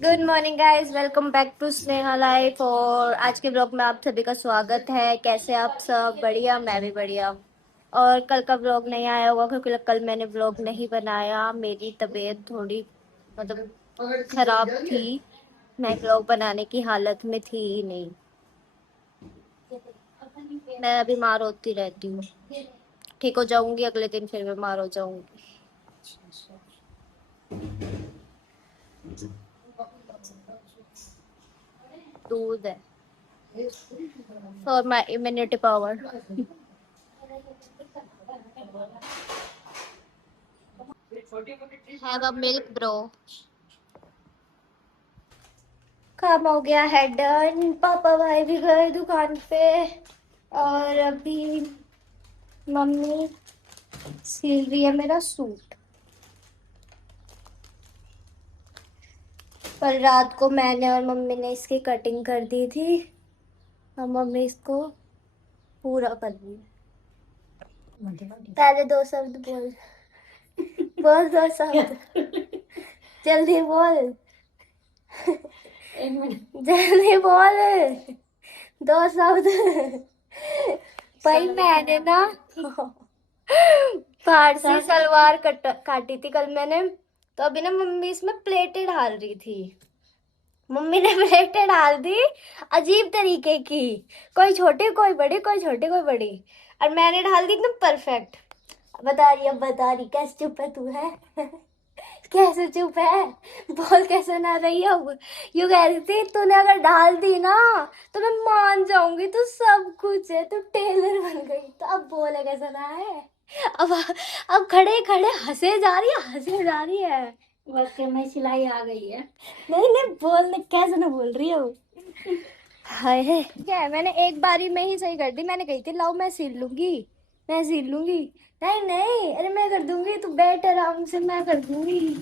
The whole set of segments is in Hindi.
Good morning guys, welcome back to Sneha life. और आज के ब्लॉग में आप सभी का स्वागत है। कैसे आप सब? बढ़िया, मैं भी बढ़िया। और कल का ब्लॉग नहीं आया होगा क्योंकि कल मैंने ब्लॉग नहीं बनाया। मेरी तबीयत थोड़ी मतलब खराब थी। मैं ब्लॉग बनाने की हालत में थी ही नहीं। मैं बीमार होती रहती हूँ। ठीक हो जाऊंगी, अगले दिन फिर बीमार हो जाऊंगी। दूध है for my immunity power. Have a milk bro. काम हो गया है डन। पापा भाई भी गए दुकान पे। और अभी मम्मी सिल रही है मेरा सूट। कल रात को मैंने और मम्मी ने इसकी कटिंग कर दी थी। और मम्मी इसको पूरा कर रही है। पहले दो शब्द बोल। बोल दो शब्द। जल्दी बोल। जल्दी बोल। दो शब्द। भाई मैंने ना फारसी सलवार काटी थी कल मैंने। तो अभी ना मम्मी इसमें प्लेटें डाल रही थी। मम्मी ने प्लेटें डाल दी अजीब तरीके की। कोई छोटी कोई बड़ी, कोई छोटी कोई बड़ी। और मैंने डाल दी एकदम परफेक्ट। बता रही, अब बता रही। कैसे चुप है तू? है कैसे चुप है? बोल कैसे ना रही अब। यू कह रही थी तूने अगर डाल दी ना तो मैं मान जाऊंगी तू सब कुछ है, तू टेलर बन गई। तो अब बोले कैसे ना है। अब अब खड़े खड़े हंसे जा रही है, हंसे जा रही है। बस के में सिलाई आ गई है। नहीं नहीं, बोलने कैसे ना बोल रही हो। हाय क्या है, मैंने एक बारी में ही सही कर दी। मैंने कही थी लाओ मैं सिल लूंगी, मैं सिल लूंगी। नहीं नहीं, अरे मैं कर दूंगी, तू बैठ आराम से, मैं कर दूंगी।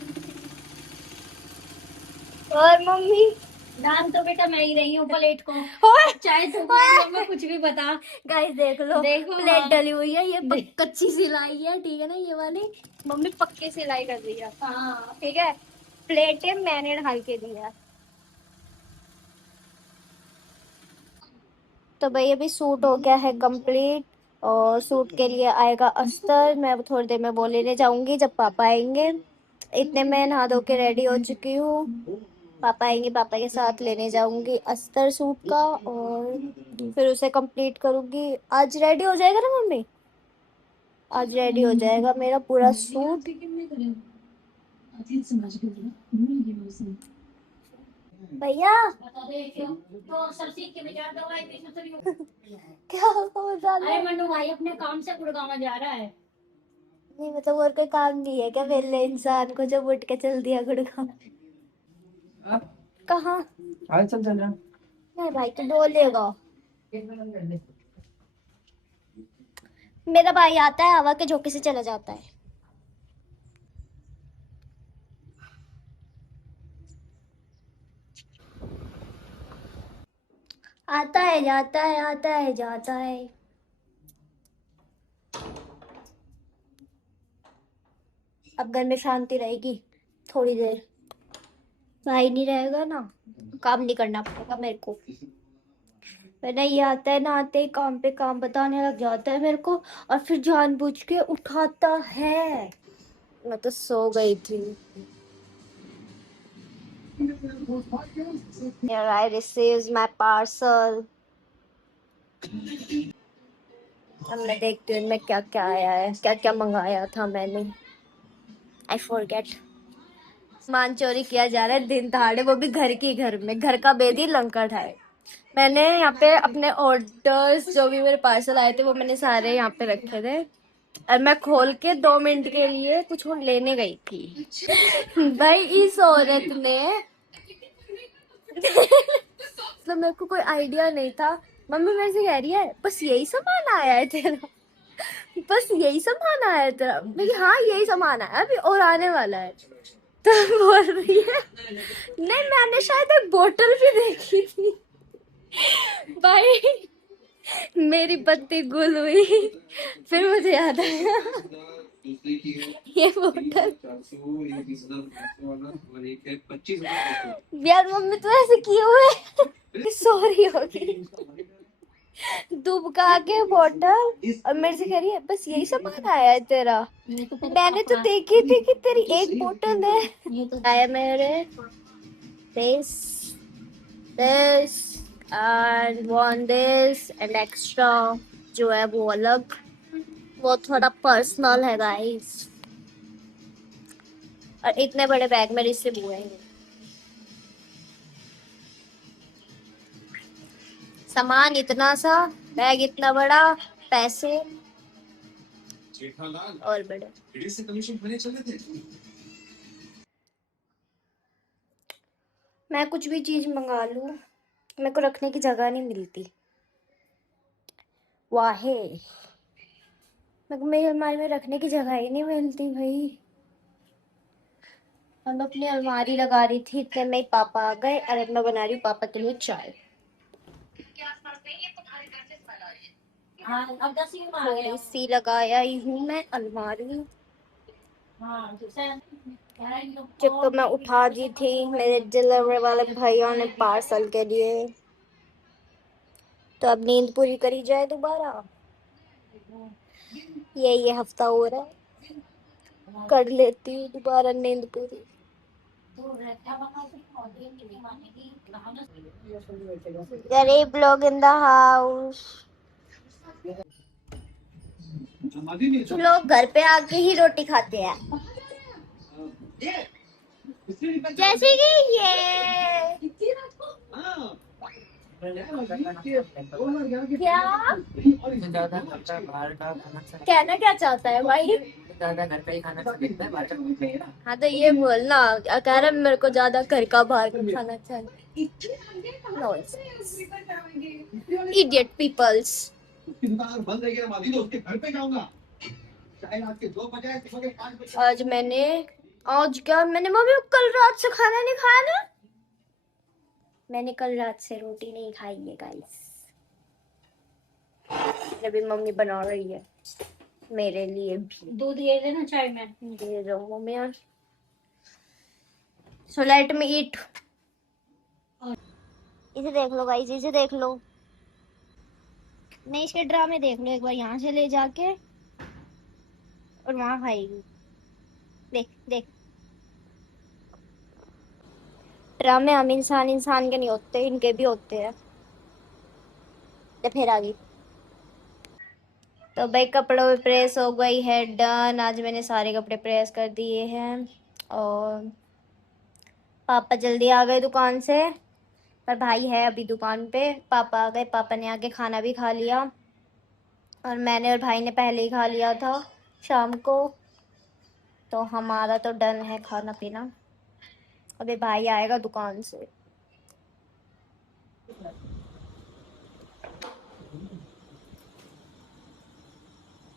और मम्मी डाल तो बेटा मैं ही रही हूँ प्लेट को। ओए चाहे तू वीडियो में कुछ भी बता। गाइस देख लो, देखो प्लेट हाँ। डली हुई है। ये कच्ची सिलाई है, ठीक है ना, ये वाली। मम्मी पक्की सिलाई कर रही है। हाँ ठीक है, प्लेटें मैंने ढाल के दी है। तो भाई अभी सूट हो गया है कंप्लीट। और सूट के लिए आएगा अस्तर। मैं अब थोड़ी देर में वो लेने जाऊंगी जब पापा आएंगे। इतने में नहा धो के रेडी हो चुकी हूँ। पापा आएंगे, पापा के साथ लेने जाऊंगी अस्तर सूट का। और फिर उसे कंप्लीट करूंगी। आज रेडी हो जाएगा ना मम्मी? आज रेडी हो जाएगा मेरा पूरा सूट। भैया तो सब सीख के बेचारा दवाई भी सुथरी हो। क्या हो रहा अरे है? मनु भाई अपने काम से गुड़गांव जा रहा है। नहीं मतलब और कोई काम नहीं है क्या वेले इंसान को जब उठ के चल दिया गुड़गांव? कहाँ? आज चल चल रहा नहीं भाई तो बोलेगा। मेरा भाई आता है हवा के झोंके से चला जाता है। आता है जाता है, आता है जाता है। अब घर में शांति रहेगी थोड़ी देर। भाई नहीं रहेगा ना, काम नहीं करना पड़ेगा मेरे को। वरना ये आता है ना, आते ही काम पे काम बताने लग जाता है मेरे को। और फिर जानबूझ के उठाता है। मैं तो सो गई थी। Here I received my parcel। अब मैं देखती हूँ इनमें क्या क्या आया है, क्या क्या मंगाया था मैंने। I forget. सामान चोरी किया जा रहा है दिन दहाड़े, वो भी घर की घर में। घर का बेदी लंका है। मैंने यहाँ पे अपने ऑर्डर्स जो भी मेरे पार्सल आए थे वो मैंने सारे यहाँ पे रखे थे। और मैं खोल के 2 मिनट के लिए कुछ और लेने गई थी। भाई इस औरत ने मतलब मेरे को कोई आइडिया नहीं था। मम्मी मेरे से कह रही है बस यही सामान आया है तेरा, बस यही सामान आया है तेरा। मैं हाँ यही सामान आया, अभी और आने वाला है। तो बोल रही है नहीं मैंने शायद एक बोतल भी देखी थी। भाई मेरी बत्ती गुल हुई। फिर मुझे याद आया ये बोतल यार मम्मी तो ऐसे किए हुए सॉरी होगी दुबका के बोतल और मेरे से कह रही है बस यही सामान आया है तेरा। मैंने तो देखी थी कि तेरी एक बोतल है। आया मेरे this this and one this and extra जो है वो अलग, वो थोड़ा पर्सनल है गाइस। और इतने बड़े बैग में रिसीव हुए हैं, सामान इतना सा, बैग इतना बड़ा, पैसे और बड़े। मैं कुछ भी चीज मंगा लूं, मेरे को रखने की जगह नहीं मिलती। वाहे मेरे को मेरी अलमारी में रखने की जगह ही नहीं मिलती भाई। हम अपनी अलमारी लगा रही थी, इतने में ही पापा आ गए और अब मैं बना रही हूँ पापा के लिए चाय। अब 10 ही में आ थोड़ी गया। सी लगाया ही हूँ मैं अलमारी। जब तो मैं उठा दी थी मेरे डिलीवरी वाले भैया ने पार्सल के लिए, तो अब नींद पूरी करी जाए दोबारा। ये हफ्ता हो रहा है, कर लेती हूँ दोबारा नींद पूरी। गरीब लोग इन द हाउस। लोग घर पे आके ही रोटी खाते हैं, जैसे कि ये क्या ज्यादा खर्चा बाहर का खाना अच्छा कहना क्या चाहता है भाई? ज्यादा घर का ही खाना अच्छा लगता है, बाहर का कुछ नहीं है। हाँ तो ये बोलना कह रहा मेरे को ज्यादा घर का बाहर का खाना अच्छा है। Idiot peoples. आज मैंने मम्मी कल रात से खाना नहीं खाया ना, मैंने कल रात से रोटी नहीं खाई है गाइस। अभी मम्मी बना रही है मेरे लिए भी। दूध दे देना चाय में। दे दो मम्मी यार। सो लेट मी ईट। इसे देख लो गाइस, इसे देख लो, नहीं इसके ड्रामे देख लो एक बार, यहाँ से ले जाके और वहां खाएगी। देख देख, ड्रामे हम इंसान के नहीं होते, इनके भी होते हैं। तो फिर आ गई। तो भाई कपड़ों में प्रेस हो गई है डन। आज मैंने सारे कपड़े प्रेस कर दिए हैं और पापा जल्दी आ गए दुकान से, पर भाई है अभी दुकान पे। पापा आ गए, पापा ने आके खाना भी खा लिया और मैंने और भाई ने पहले ही खा लिया था शाम को, तो हमारा तो डन है खाना पीना। अभी भाई आएगा दुकान से।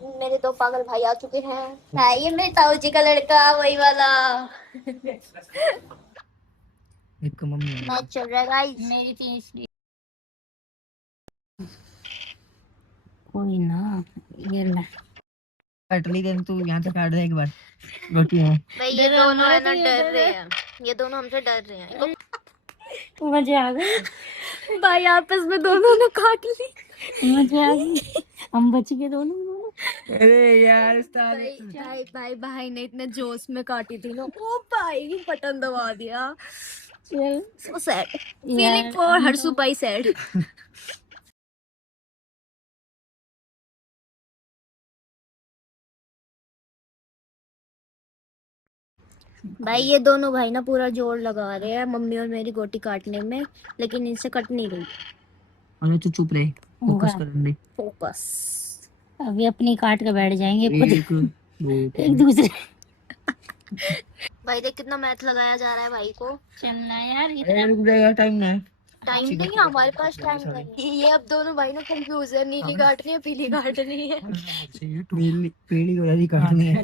मेरे दो पागल भाई आ चुके हैं। भाई ये मेरे ताऊ जी का लड़का, वही वाला। एक मम्मी मैच चल रहा है गाइस। मेरी तीसरी कोई ना, ये ले कट ली दे, तू यहाँ से काट दे एक बार रोटी है। भाई ये दोनों है ना डर रहे हैं, ये दोनों हमसे डर रहे हैं। इनको मजे आ गए। भाई आपस में दोनों ने काट ली। मजे आ गए, हम बच गए दोनों। अरे यार भाई ने इतने जोश में काटी थी ना, ओ भाई बटन दबा दिया। So sad, feeling for Harshu भाई सैड। भाई ये दोनों भाई ना पूरा जोर लगा रहे हैं मम्मी और मेरी गोटी काटने में, लेकिन इनसे कट नहीं रही। अरे तू चुप रहे, फोकस कर दे। फोकस। अभी अपनी काट के बैठ जाएंगे एक दो एक दूसरे। भाई देख कितना मैथ लगाया जा रहा है भाई को। चलना यार, अरे रुक जाएगा, टाइम ना है। टाइम नहीं है हमारे पास, टाइम नहीं है। ये अब दोनों भाई ना कंफ्यूज है, नीली काटनी है पीली काटनी है। पीली वाली काटनी है।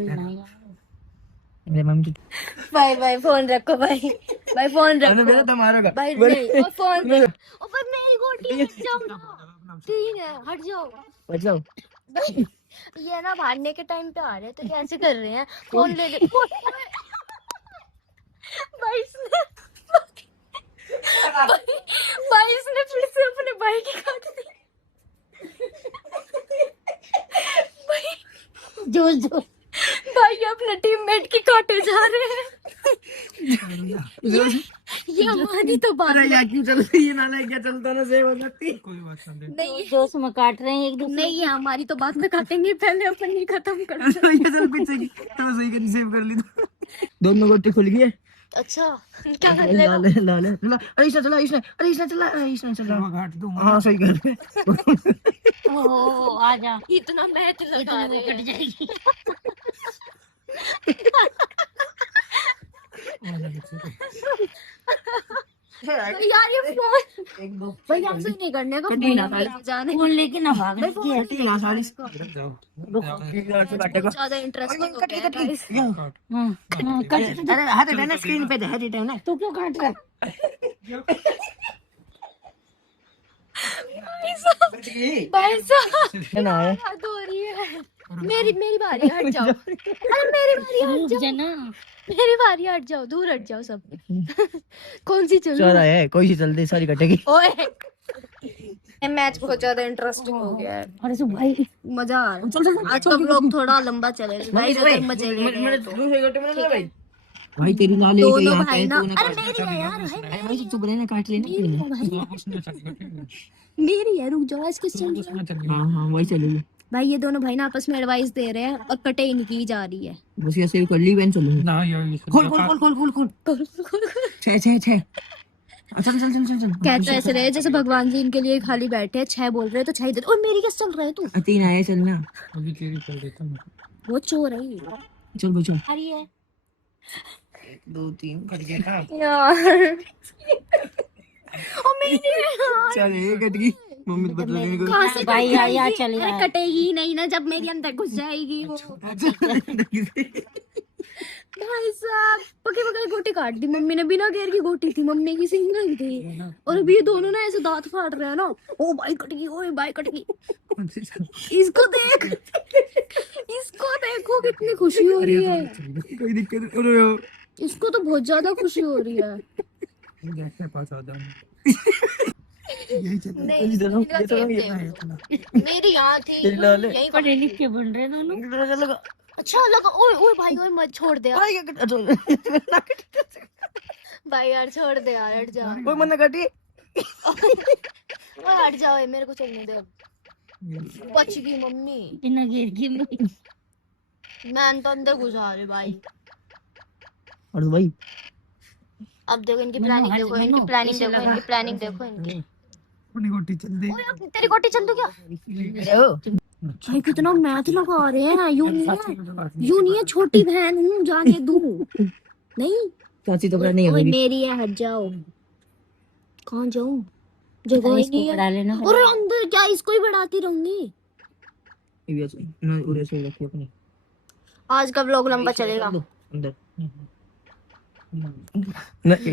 मेरे मम्मी तो भाई भाई फोन रखो भाई, भाई फोन अरे मेरा रखो तो मारोगा भाई। नहीं और फोन ओ भाई मेरी गोटी हट जाओ ना, ठीक है हट जाओ। बचाओ। ये ना भागने के टाइम पे आ रहे हैं तो कैसे कर रहे हैं, फोन ले ले। भाई इसने भाई इसने फिर से अपने भाई की काट दी। जोश जोश भाई अपने टीममेट की काटे जा रहे हैं। ये हमारी तो बात अरे यार क्यों चल रही है, नाला क्या चलता ना सेव हो सकती। नहीं, जोश में काट रहे हैं एक दूसरे नहीं ये हमारी तो बात में काटेंगे, पहले अपन ही खत्म कर। ये चल पीछे की तो सही कर सेव कर ली तो। दोनों गोटी खुल गई है। अच्छा क्या कर ले लाले लाले चला, अरे इसने चला, इसने चला, इसने चला। हाँ सही कर रहे। ओ आ जा इतना मैच लगा रहे कट हैं। जाएगी यार ये फोन एक दो भाई ऐसे नहीं करने का, कटी ना फोन लेके जाने फोन लेके ना भाग कटी ना सारी इसको। ज्यादा इंटरेस्टिंग हो गया है guys। कट अरे हाथ हटाना, स्क्रीन पे हाथ हटाना। तू क्यों काट रहा भाई साहब ना है हद हो रही है। मेरी बारी, हट जाओ। अरे मेरी बारी, हट रुक जाओ। जा ना मेरी बारी, हट जाओ, दूर हट जाओ सब। कौन सी चल चल है, कोई सी चल दे, सारी कटेगी। ओए ये मैच बहुत ज्यादा इंटरेस्टिंग हो गया है, अरे सो भाई मजा आ रहा है। आज का व्लॉग थोड़ा लंबा चलेगा गाइस, अगर मजे ले रहे हैं तो। दूसरे गोटे में ना भाई, भाई तेरी लाल दोनों भाई ना, अरे मेरी है यार, भाई चुप रहना, काट लेना। मेरी है, रुक जाओ, इसके चल रहा है। हाँ हाँ वही चलेगी। भाई ये दोनों भाई ना आपस में एडवाइस दे रहे हैं और कटे इनकी जा रही है। बस ये सेव कर ली, बहन चलूंगी। ना ये खोल खोल खोल खोल खोल खोल। छह छह छह। चल चल चल चल चल। कहते ऐसे रहे जैसे भगवान जी इनके लिए खाली बैठे हैं, 6 बोल रहे हैं तो 6 ही दे। और मेरी कैसे चल रहा है तू? तीन आए, चलना। अभी तेरी कर देता हूँ। वो चोर है ये। चल भाई चल। अरे ये 1 2 3 कट गया था। यार ओ मेरी यार। चल ये कट गई, मम्मी तो बदल देने को। कहाँ से भाई कट यार जाएगी? चल अरे यार कटेगी ही नहीं ना, जब मेरी अंदर घुस जाएगी वो। भाई साहब पके पके गोटी काट दी मम्मी ने, बिना घेर की गोटी थी, मम्मी की सिंगल थी। और अभी ये दोनों ना ऐसे दांत फाड़ रहे हैं ना। ओ भाई कट गई, ओ भाई कट गई। इसको देख, इसको देखो कितनी खुशी हो रही है। कोई दिक्कत नहीं। इसको तो बहुत ज्यादा खुशी हो रही है। जैसे पास आ जाऊँ। यही चल। नहीं, ये चलो, मेरा ये चलो, खेल ये देखो। मेरी यहाँ थी, तेरी लाल है। यहीं पढ़े लिख के बन रहे दोनों लगा। अच्छा लगा। ओए ओए भाई, ओए मत छोड़ दे यार। भाई क्या कट। भाई यार छोड़ दे यार, हट जा। कोई मन काटी। ओए हट जाओ, मेरे को चलने दे। बच गई मम्मी। बिना घेर की मैं तो अंदर घुसा रही भाई। और तो भाई अब देखो इनकी प्लानिंग, देखो इनकी प्लानिंग, देखो इनकी प्लानिंग, देखो इनकी। अपनी गोटी चल दे। ओए तेरी गोटी चल दू क्या? देखो भाई कितना मैथ लगा रहे हैं। यूं नहीं है, छोटी बहन हूँ, जाने दूं नहीं। चाची तो नहीं है ओए मेरी। मेरी है, हट जाओ। कहाँ जाऊं, जगह ही इसको नहीं है। पढ़ा लेना और अंदर क्या, इसको ही बढ़ाती रहूंगी। ये भी ऐसे ना, उधर से रखी अपनी। आज का व्लॉग लंबा चलेगा अंदर।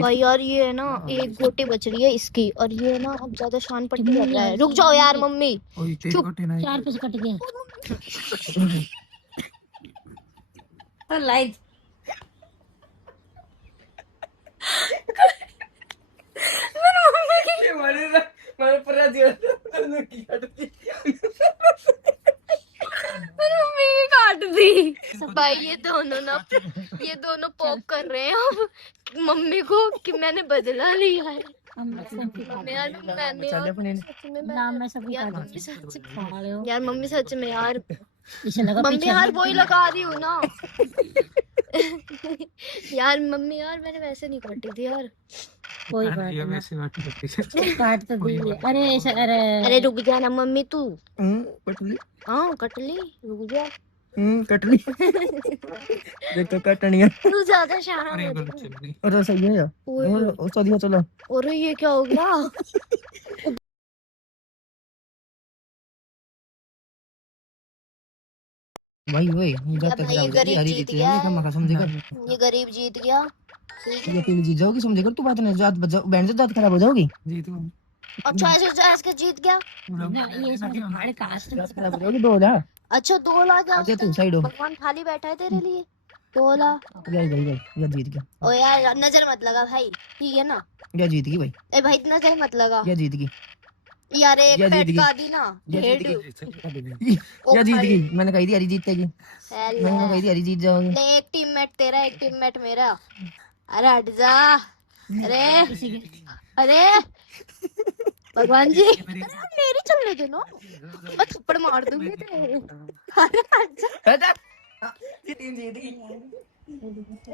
भाई यार। ये है ना, एक गोटी बच रही है इसकी, और ये है ना अब ज्यादा शान पट्टी कर रहा है। रुक जाओ यार मम्मी। ओए तेरी चुप। गोटी नहीं। 4 पैसे कट गया और लाइट मारे पर दिया की काट दी। मम्मी की काट दी। भाई ये दोनों पॉप कर रहे हैं अब मम्मी को कि मैंने बदला लिया है। चल अपने सच में नाम में सभी यार काट मम्मी सच में, साले हो यार मम्मी सच में यार, इसे लगा मम्मी पीछे यार वही लगा रही हूँ ना। यार मम्मी यार, मैंने वैसे नहीं काटी थी यार। कोई बात ये नहीं वैसे बात करती है। काट तो दी है। अरे अरे अरे रुक जा ना मम्मी तू। कटली। हाँ कट ली, रुक जा। कटली। देख तो कटनी है। तू ज्यादा शाना अरे मत गलत चल रही। और सही है यार। ओए और तो दिया चलो। और ये क्या हो गया? भाई ओए जब तक भाई ये गरीब जीत गया है। मका समझेगा। ये गरीब जीत गया। ये अकेले जीत जाओगी, समझेगा तू बात नहीं, जात बहन से जात खराब हो जाओगी। जी तो अच्छा ऐसे ऐसे जीत गया। ना ये सब हमारे कास्ट जात खराब हो जाओगी 2000। अच्छा 2 लाख आजा तू साइड हो। भगवान खाली बैठा है तेरे लिए 2 लाख। यार भाई भाई यार जीत गया। ओ यार नजर मत लगा भाई, ठीक है ना। यार जीत गई भाई। ए भाई नजर मत लगा यार जीत गई। यार, एक या जीत पेट गई। का दी ना या जीत ढेड़। गई। ओ यार जीत भाई, गई। मैंने कही थी हरी जीतेगी। मैंने कही थी हरी जीत जाओगे। ले एक टीममेट तेरा, एक टीममेट मेरा। अरे हट जा। अरे अरे भगवान जी, अरे मेरी चलने दे ना, मैं थप्पड़ मार दूंगी तेरे। अरे हट जा। टीम जीत गई।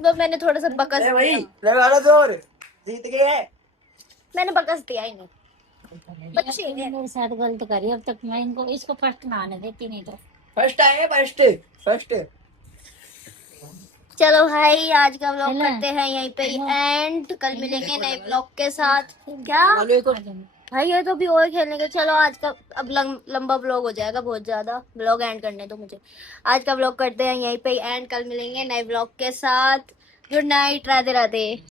तो मैंने थोड़ा सा बकस ले भाई दिया। लगा लो जोर। जीत गए। मैंने बकस दिया ही नहीं। बच्चे तुमने मेरे साथ गलत करी, अब तक मैं इनको इसको फर्स्ट ना आने देती, नहीं तो फर्स्ट आए फर्स्ट फर्स्ट। चलो भाई आज का व्लॉग हेलो। करते हैं यहीं पे एंड, कल मिलेंगे नए व्लॉग के साथ। क्या भाई, ये तो भी और खेलने के। चलो आज का अब लंबा व्लॉग हो जाएगा बहुत ज्यादा, व्लॉग एंड करने तो मुझे। आज का व्लॉग करते हैं यहीं पे एंड, कल मिलेंगे नए व्लॉग के साथ। Good night, Radhe Radhe.